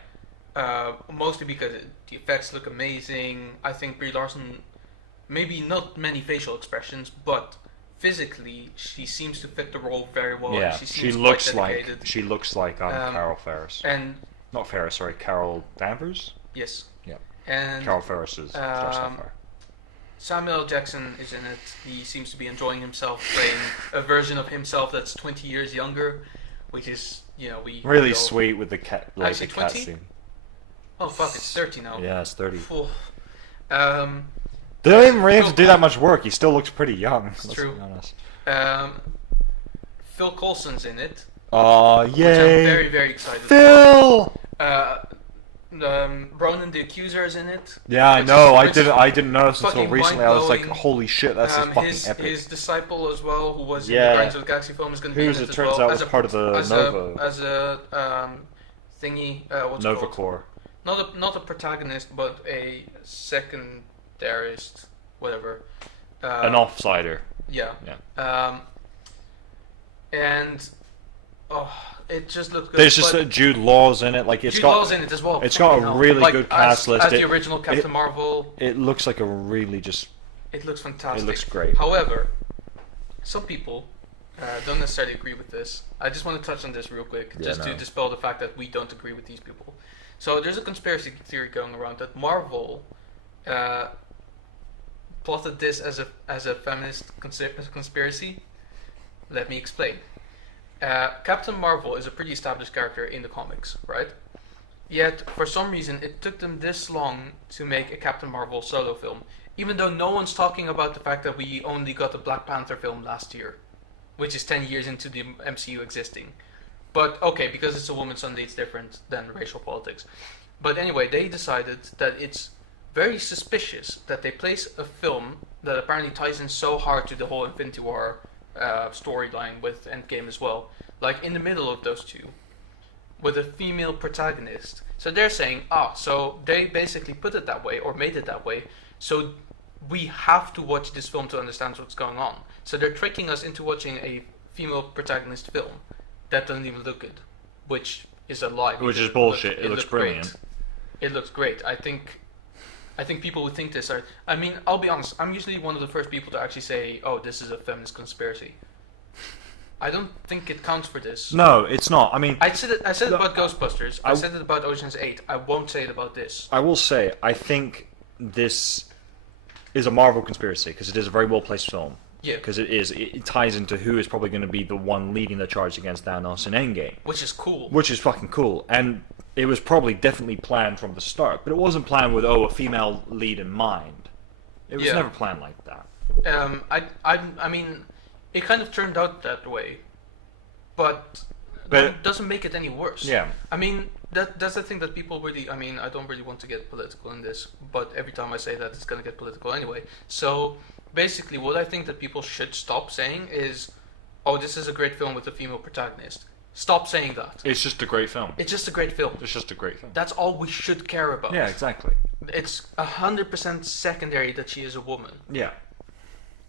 Mostly because the effects look amazing. I think Brie Larson, maybe not many facial expressions, but physically she seems to fit the role very well. Yeah. and She seems looks quite like dedicated. Carol Ferris. And Not Ferris, sorry, Carol Danvers. yes, Yeah. and Carol Ferris is Star Sapphire. Samuel L. Jackson is in it. He seems to be enjoying himself playing a version of himself that's 20 years younger, which is, we Really all- sweet with the cat, like Actually, the cat 20? scene. Oh fuck, it's 30 now. Yeah, it's 30. Phew. They don't even really have to do that much work. He still looks pretty young. Let's true. be honest. Phil Coulson's in it, Oh, which I'm yay! very, very excited Phil! about. Ronan the Accuser is in it. Yeah, I which know. is- which is I didn't notice until fucking recently. I was like, mind-blowing. holy shit, that's just fucking his, epic. his disciple as well, who was in Yeah. the Guardians of the Galaxy film, is going to be in Who's it it as turns well. out as was a, part of the as Nova. as a thingy. What's it Nova called? Corps. Not a protagonist, but a secondarist, whatever. An offsider. Yeah. Yeah. And it just looks good. There's just but Jude Law's in it. Like it's Jude got. Law's in it as well. it's got a fucking hell. really Like, good cast list. As the It- original Captain Marvel, It looks like a really just. it looks fantastic. It looks great. However, some people don't necessarily agree with this. I just want to touch on this real quick, Yeah, just no. to dispel the fact that we don't agree with these people. So there's a conspiracy theory going around that Marvel plotted this as a feminist conspiracy. Let me explain. Captain Marvel is a pretty established character in the comics, right? Yet, for some reason, it took them this long to make a Captain Marvel solo film, even though no one's talking about the fact that we only got a Black Panther film last year, which is 10 years into the MCU existing. But, okay, because it's a woman suddenly it's different than racial politics. But anyway, they decided that it's very suspicious that they place a film that apparently ties in so hard to the whole Infinity War storyline with Endgame as well, like in the middle of those two, with a female protagonist. So they're saying, so they basically put it that way, or made it that way, so we have to watch this film to understand what's going on. So they're tricking us into watching a female protagonist film that doesn't even look good, which is a lie. Which because is bullshit. It looks looked great. brilliant. It looks great. I think people would think this are. I mean, I'll be honest. I'm usually one of the first people to actually say, "Oh, this is a feminist conspiracy." I don't think it counts for this. No, it's not. I mean, I said it about Ghostbusters. I I- said it about Ocean's 8. I won't say it about this. I will say, I think this is a Marvel conspiracy because it is a very well placed film. Yeah, Because it ties into who is probably going to be the one leading the charge against Thanos in Endgame, which is cool. which is fucking cool. And it was probably definitely planned from the start, but it wasn't planned with a female lead in mind. It was Yeah. never planned like that. I mean, it kind of turned out that way, but But- that doesn't make it any worse. Yeah. I mean, that's the thing that people really. I mean, I don't really want to get political in this, but every time I say that, it's gonna get political anyway. So basically, what I think that people should stop saying is, "Oh, this is a great film with a female protagonist." Stop saying that. It's just a great film. It's just a great film. It's just a great film. That's all we should care about. Yeah, exactly. It's 100% secondary that she is a woman. Yeah.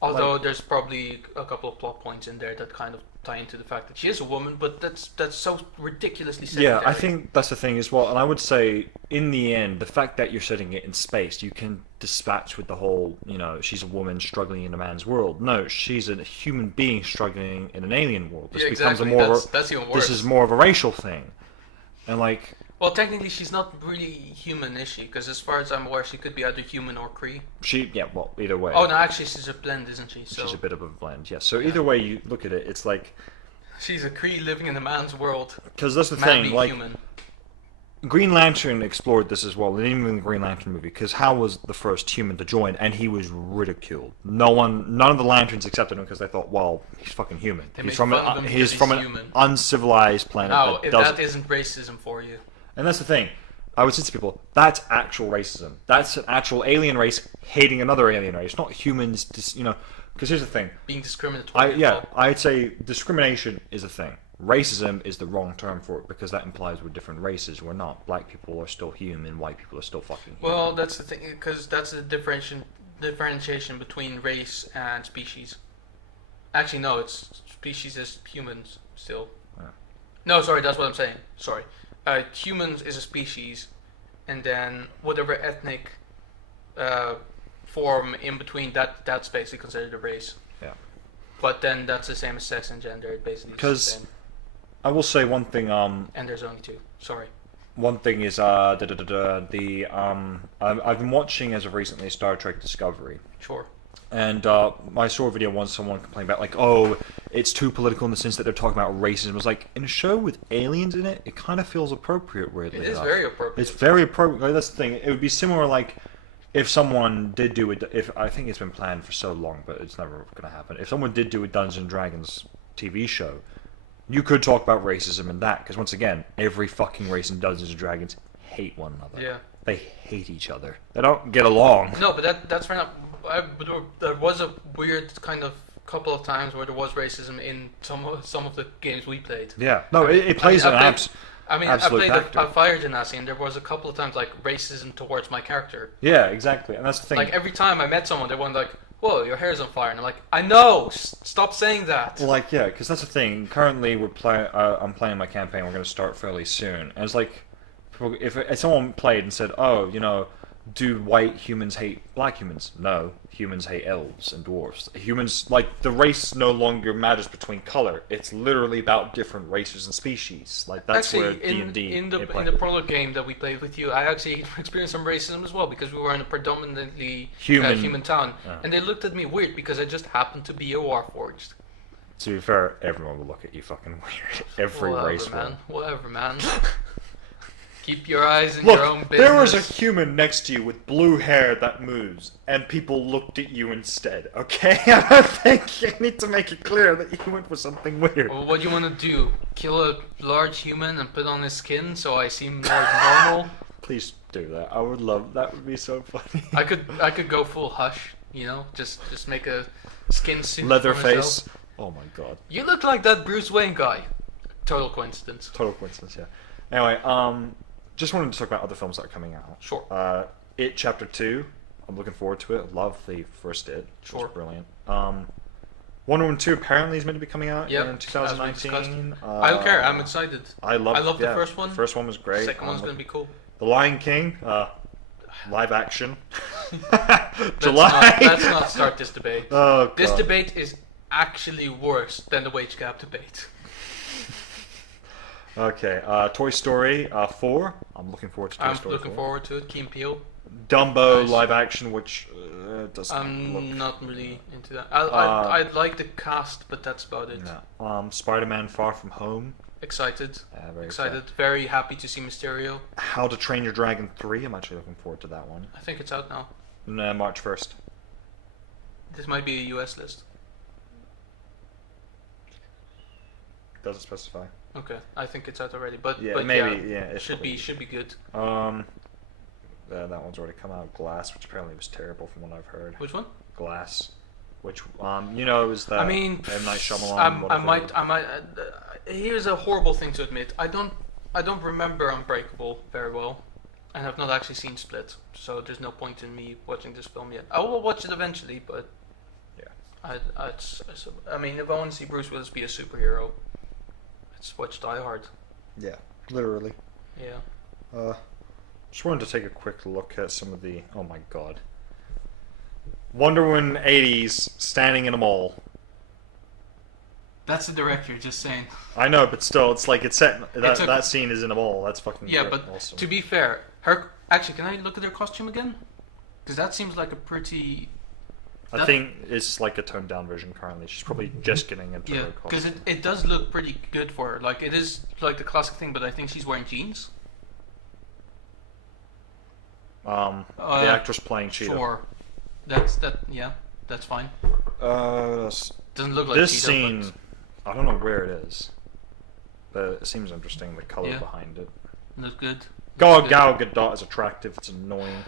Although there's probably a couple of plot points in there that kind of tie into the fact that she is a woman, but that's so ridiculously secondary. Yeah, I think that's the thing as well. And I would say, in the end, the fact that you're setting it in space, you can dispatch with the whole, she's a woman struggling in a man's world. No, she's a human being struggling in an alien world. This Yeah, becomes exactly. a more. That's even worse. This is more of a racial thing, and like. Well, technically, she's not really human, is she? Because as far as I'm aware, she could be either human or Kree. Either way. Oh no, actually, she's a blend, isn't she? So She's a bit of a blend, yeah. So either way you look at it, it's like, she's a Kree living in a man's world. because that's the Man thing, being like human. Green Lantern explored this as well, and even in the Green Lantern movie, because Hal was the first human to join, and he was ridiculed. None of the Lanterns accepted him because they thought, well, he's fucking human. They He's made from fun of him he's because from he's an human. uncivilized planet Now, that if doesn't. that isn't racism for you, And that's the thing. I would say to people, that's actual racism. That's an actual alien race hating another alien race, not humans. Because here's the thing. being discriminatory. I'd say discrimination is a thing. Racism is the wrong term for it because that implies we're different races. We're not. Black people are still human. White people are still fucking human. Well, that's the thing, because that's the differentiation between race and species. Actually, no, it's species is humans still. Yeah. No, sorry, that's what I'm saying. Sorry. Humans is a species, and then whatever ethnic form in between, that's basically considered a race. Yeah. But then that's the same as sex and gender. It basically is the Because same. I will say one thing. And there's only two. Sorry. one thing is I've been watching as of recently Star Trek Discovery. Sure. And I saw a video once someone complained about like, oh, it's too political in the sense that they're talking about racism. It was like, in a show with aliens in it, it kind of feels appropriate, weirdly It is enough. very appropriate. It's very appropriate. Like, that's the thing. It would be similar like if someone did do it. If I think it's been planned for so long, but it's never going to happen. If someone did do a Dungeons and Dragons TV show, you could talk about racism in that because once again, every fucking race in Dungeons and Dragons hate one another. Yeah. They hate each other. They don't get along. No, but that's fair enough. There was a weird kind of couple of times where there was racism in some of the games we played. Yeah. No, it plays an absolute I factor. played a Fire Genasi, and there was a couple of times like racism towards my character. Yeah, exactly, and that's the thing. Like every time I met someone, they were like, "Whoa, your hair's on fire," and I'm like, "I know, stop saying that." Like, yeah, because that's the thing. Currently, I'm playing my campaign. We're going to start fairly soon, and it's like, if someone played and said, "Oh, you know, do white humans hate black humans?" No, humans hate elves and dwarves. Humans, like, the race no longer matters between color. It's literally about different races and species. Like, that's actually, where D&D in the prologue game that we played with you, I actually experienced some racism as well because we were in a predominantly human town, and they looked at me weird because I just happened to be a Warforged. To be fair, everyone will look at you fucking weird. Every race will. Whatever, man. Keep your eyes in your own Look, business. there was a human next to you with blue hair that moves, and people looked at you instead, okay? I don't think you need to make it clear that you went for something weird. Well, what do you want to do? Kill a large human and put on his skin so I seem more normal? Please do that. I would love that. Would be so funny. I could go full Hush, you know? Just make a skin suit for Leatherface. myself. Oh my god. You look like that Bruce Wayne guy. Total coincidence. Total coincidence, yeah. Anyway, just wanted to talk about other films that are coming out. Sure. It Chapter 2. I'm looking forward to it. Love the first It. Sure. It's brilliant. Wonder Woman 2 apparently is meant to be coming out Yep, in as we 2019. I don't care. I'm excited. I love the first one. The first one was great. The second one's gonna be cool. The Lion King, live action. July. Let's not start this debate. Oh, God. This debate is actually worse than the wage gap debate. Okay, Toy Story 4. I'm looking forward to Toy Story 4. I'm looking forward to it. Key and Peele. Dumbo Nice. live action, which doesn't I'm look... not really into that. I'd like the cast, but that's about it. No. Spider-Man Far From Home. Excited. Very Excited. Very happy to see Mysterio. How to Train Your Dragon 3. I'm actually looking forward to that one. I think it's out now. No, March 1st. This might be a US list. Doesn't specify. Okay, I think it's out already, but Yeah, but maybe. Yeah, it should be good. That one's already come out. Glass, which apparently was terrible from what I've heard. Which one? Glass, which you know, it was that I mean, M. Night Shyamalan. I whatever. might. Here's a horrible thing to admit. I don't remember Unbreakable very well, and I've not actually seen Split, so there's no point in me watching this film yet. I will watch it eventually, but yeah. I mean, if I want to see Bruce Willis be a superhero, let's watch Die Hard. Yeah, literally. Yeah. Just wanted to take a quick look at some of the. Oh my god. Wonder Woman 80s standing in a mall. That's the director, just saying. I know, but still, it's like it's set. That a- scene is in a mall. That's fucking Yeah, great. but Awesome. to be fair, her actually, can I look at her costume again? Because that seems like a pretty. I think it's like a toned down version currently. She's probably just getting into Yeah, her because costume. it does look pretty good for her. Like, it is like the classic thing, but I think she's wearing jeans. The actress playing Cheetah. Sure. Yeah, that's fine. Doesn't look like This Cheetah, scene, I don't know where it is, but it seems interesting. The color Yeah. behind it. but looks good. Gal Looks good. Gadot is attractive. It's annoying.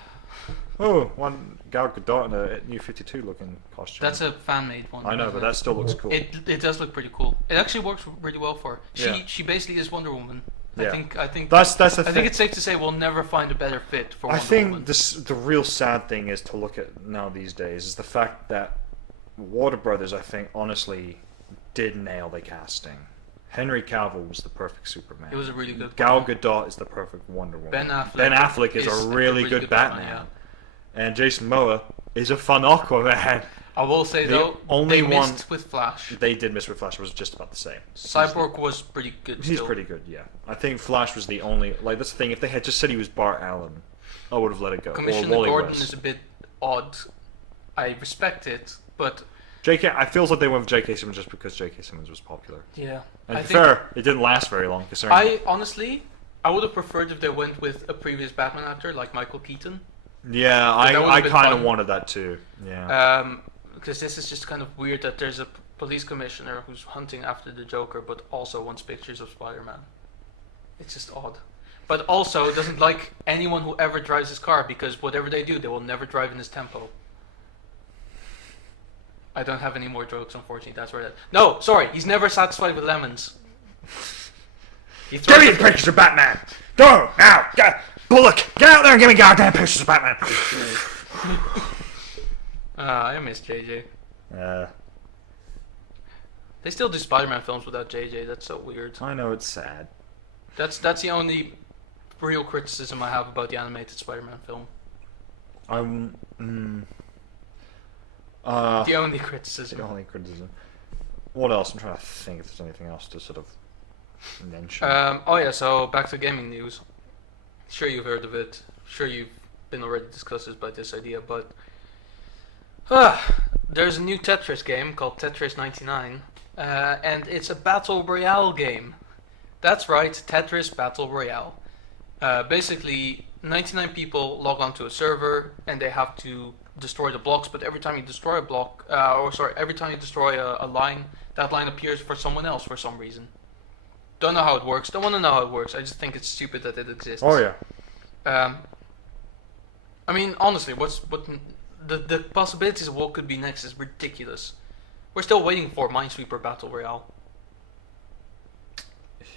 Oh, one Gal Gadot in a New 52 looking costume. That's a fan made one. I know, isn't but it? that still looks cool. It does look pretty cool. It actually works really well for her. Yeah. She basically is Wonder Woman. Yeah. I think That's the I thing. think it's safe to say we'll never find a better fit for I Wonder think Woman. the real sad thing is to look at now these days is the fact that Warner Brothers, I think, honestly, did nail the casting. Henry Cavill was the perfect Superman. It was a really good Gal one. Gadot is the perfect Wonder Woman. Ben Affleck is a really good Batman. and Jason Momoa is a fun Aquaman. I will say The though, only they one- missed with Flash. They did miss with Flash. It was just about the same. Cyborg was pretty good. He's still. pretty good, yeah. I think Flash was the only... Like, that's the thing. If they had just said he was Bart Allen, I would have let it go. Commissioner or Wally Gordon West. is a bit odd. I respect it, but J.K. I feels like they went with J.K. Simmons just because J.K. Simmons was popular. yeah. And I to be think fair, it didn't last very long. Considering I honestly, I would have preferred if they went with a previous Batman actor like Michael Keaton. yeah, that would've I been kind of fun. wanted that too. Yeah. Because this is just kind of weird that there's a police commissioner who's hunting after the Joker, but also wants pictures of Spider-Man. It's just odd. But also doesn't like anyone who ever drives his car, because whatever they do, they will never drive in his tempo. I don't have any more jokes, unfortunately. That's where that. No, sorry, he's never satisfied with lemons. He Give throws me it- the pictures of Batman! Go! Now! Bullock! Get out there and give me goddamn pictures of Batman! I miss JJ. uh, They still do Spider-Man films without JJ. That's so weird. I know it's sad. That's the only real criticism I have about the animated Spider-Man film. I'm... The only the criticism. only criticism. What else? I'm trying to think if there's anything else to sort of mention. Oh yeah, so back to gaming news. Sure you've heard of it. Sure you've been already discussed about this idea, but there's a new Tetris game called Tetris 99, and it's a battle royale game. That's right, Tetris Battle Royale. Basically, 99 people log onto a server and they have to destroy the blocks, but every time you destroy a block, every time you destroy a line, that line appears for someone else for some reason. Don't know how it works, don't want to know how it works, I just think it's stupid that it exists. oh yeah. I mean, honestly, the possibilities of what could be next is ridiculous. We're still waiting for Minesweeper Battle Royale.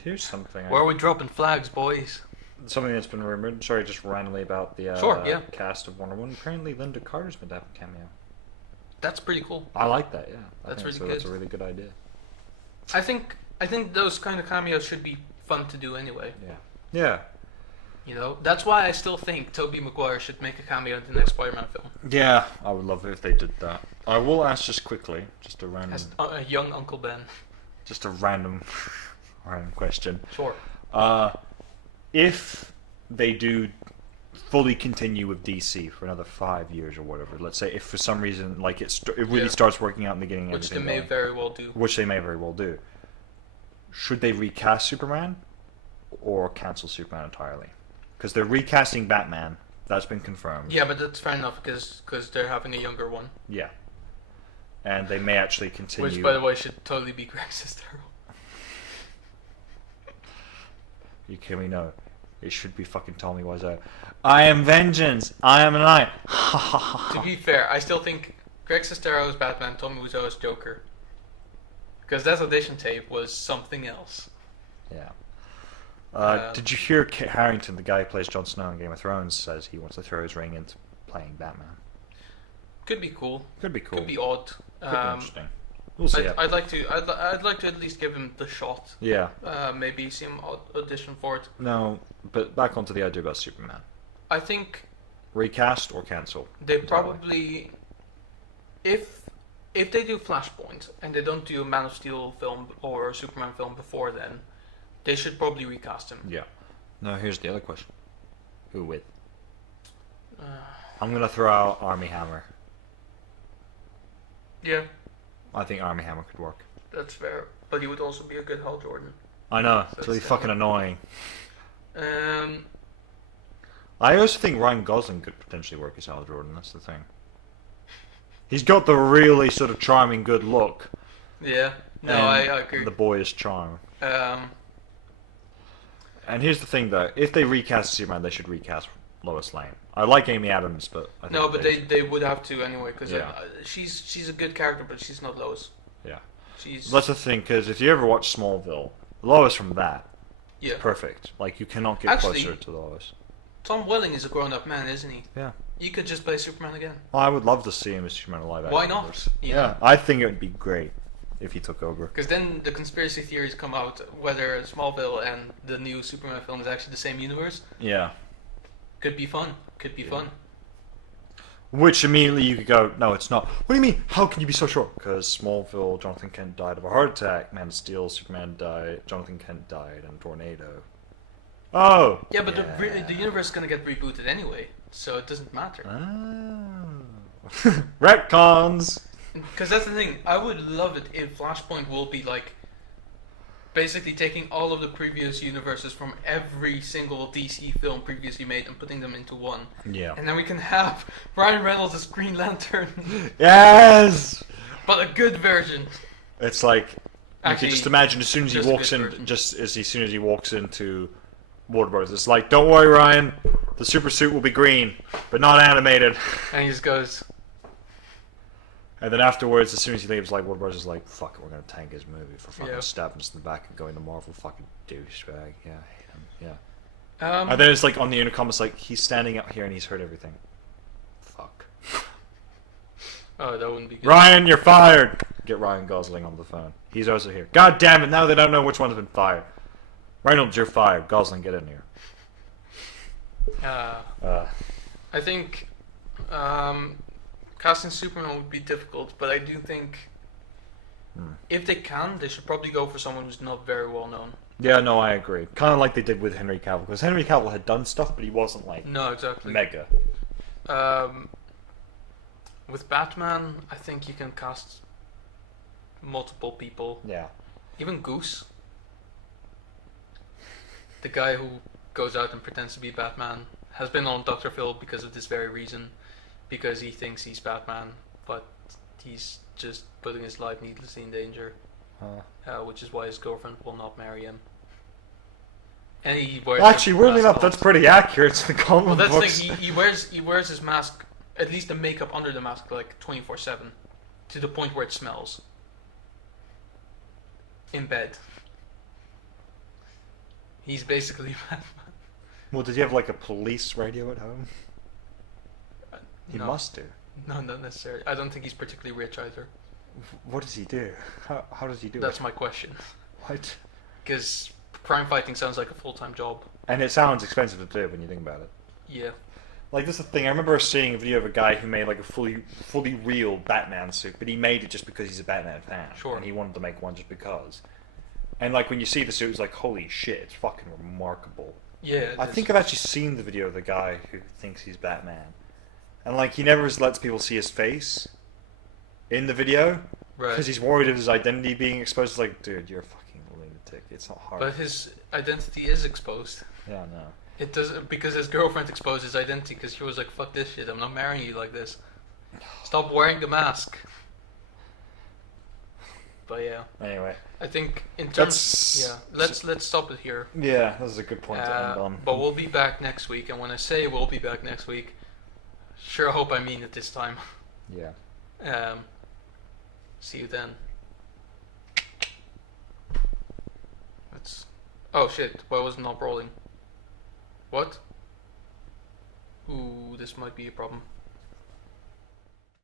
Here's something. Where are we dropping flags, boys? Something that's been rumored. Sorry, just randomly about the Sure, yeah. cast of Wonder Woman. Apparently, Linda Carter's meant to have a cameo. That's pretty cool. I like that. Yeah, That's think really That's good. a really good idea. I think those kind of cameos should be fun to do anyway. Yeah. Yeah. You know, that's why I still think Tobey Maguire should make a cameo in the next Spider-Man film Yeah, I would love it if they did that. I will ask just quickly, just a random, as a young Uncle Ben. just a random, random question. Sure. If they do fully continue with DC for another 5 years or whatever, let's say if for some reason like it really Yeah. starts working out in the beginning, Which they everything may going, very well do. which they may very well do, should they recast Superman or cancel Superman entirely? Because they're recasting Batman. That's been confirmed. Yeah, but that's fair enough because they're having a younger one. Yeah. And they may actually continue. Which, by the way, should totally be Greg Sestero. You kill me? No. It should be fucking Tommy Wiseau. I am vengeance. I am an eye. To be fair, I still think Greg Sestero is Batman, Tommy Wiseau is Joker. Because that audition tape was something else. Yeah. Um, Did you hear Kit Harington, the guy who plays Jon Snow in Game of Thrones, says he wants to throw his ring into playing Batman? Could be cool. Could be cool. Could be odd. Could be interesting. We'll see. I'd like to at least give him the shot. Yeah. Maybe see him audition for it. No, but back onto the idea about Superman. I think Recast or cancel? they entirely. probably, if they do Flashpoint and they don't do a Man of Steel film or a Superman film before then, they should probably recast him. Yeah. Now here's the other question. Who with? Uh, I'm gonna throw out Army Hammer. yeah, I think Army Hammer could work. that's fair. But he would also be a good Hal Jordan. I know. It's That's really fair. fucking annoying. Um, I also think Ryan Gosling could potentially work as Hal Jordan. That's the thing. He's got the really sort of charming, good look. yeah. No, and I agree. The boyish charm. Um, And here's the thing, though: if they recast Superman, they should recast Lois Lane. I like Amy Adams, but I think no, but they would have to anyway because Yeah. she's a good character, but she's not Lois. Yeah. She's That's the thing, because if you ever watch Smallville, Lois from that, yeah. perfect. Like you cannot get Actually- closer to Lois. Tom Welling is a grown-up man, isn't he? Yeah. You could just play Superman again. Well, I would love to see him as Superman live Why action not? universe. You Yeah, know? I think it would be great if he took over. Because then the conspiracy theories come out whether Smallville and the new Superman film is actually the same universe. Yeah. Could be fun. Could be Yeah. fun. Which immediately you could go, no, it's not. What do you mean? How can you be so sure? Because Smallville, Jonathan Kent died of a heart attack. Man of Steel, Superman died. Jonathan Kent died in a tornado. Oh. Yeah, but the universe is gonna get rebooted anyway, so it doesn't matter. Oh. Retcons. Because that's the thing. I would love it if Flashpoint will be like basically taking all of the previous universes from every single DC film previously made and putting them into one. Yeah. And then we can have Ryan Reynolds as Green Lantern, Yes. but a good version. It's like you Actually, can just imagine as soon as he just a walks good in, version. just as soon as he walks into Warner Bros. It's like, don't worry, Ryan, the super suit will be green, but not animated. And he just goes, And then afterwards, as soon as he leaves, like Warner Bros. Is like, fuck it, we're gonna tank his movie for fucking Yeah. stabbing us in the back and going to Marvel, fucking douchebag. Yeah, I hate him. Yeah. um, And then it's like on the intercom, it's like he's standing out here and he's heard everything. Fuck. oh, that wouldn't be good. Ryan, you're fired. Get Ryan Gosling on the phone. He's also here. God damn it! Now they don't know which one's been fired. Reynolds, you're fired. Gosling, get in here. I think casting Superman would be difficult, but I do think if they can, they should probably go for someone who's not very well known. Yeah, no, I agree. Kind of like they did with Henry Cavill, because Henry Cavill had done stuff, but he wasn't like No, exactly. mega. With Batman, I think you can cast multiple people. Yeah. Even Goose, the guy who goes out and pretends to be Batman, has been on Dr. Phil because of this very reason, because he thinks he's Batman, but he's just putting his life needlessly in danger, which is why his girlfriend will not marry him. And he wears Actually, his weirdly mask enough, all- that's pretty accurate to the comic Well, that's the books. thing. He wears his mask, at least the makeup under the mask, like 24/7, to the point where it smells. In bed. He's basically Batman. Well, did you have like a police radio at home? He No. must do. No, not necessarily. I don't think he's particularly rich either. What does he do? How does he do That's it? my question. What? Because crime fighting sounds like a full-time job. And it sounds expensive to do when you think about it. Yeah. Like, this is the thing. I remember seeing a video of a guy who made like a fully real Batman suit, but he made it just because he's a Batman fan. Sure. And he wanted to make one just because. And like when you see the suit, it's like, holy shit, it's fucking remarkable. Yeah. it I is. think I've actually seen the video of the guy who thinks he's Batman. And like, he never lets people see his face in the video Right. because he's worried of his identity being exposed. It's like, dude, you're a fucking lunatic. It's not hard. But his identity is exposed. Yeah, no. It does because his girlfriend exposed his identity because she was like, "Fuck this shit! I'm not marrying you like this. Stop wearing the mask." But yeah, Anyway. I think in terms, That's- let's stop it here. Yeah, this is a good point to end on. But we'll be back next week, and when I say we'll be back next week, sure hope I mean it this time. Yeah. See you then. Oh shit! Why was it not rolling? What? Ooh, this might be a problem.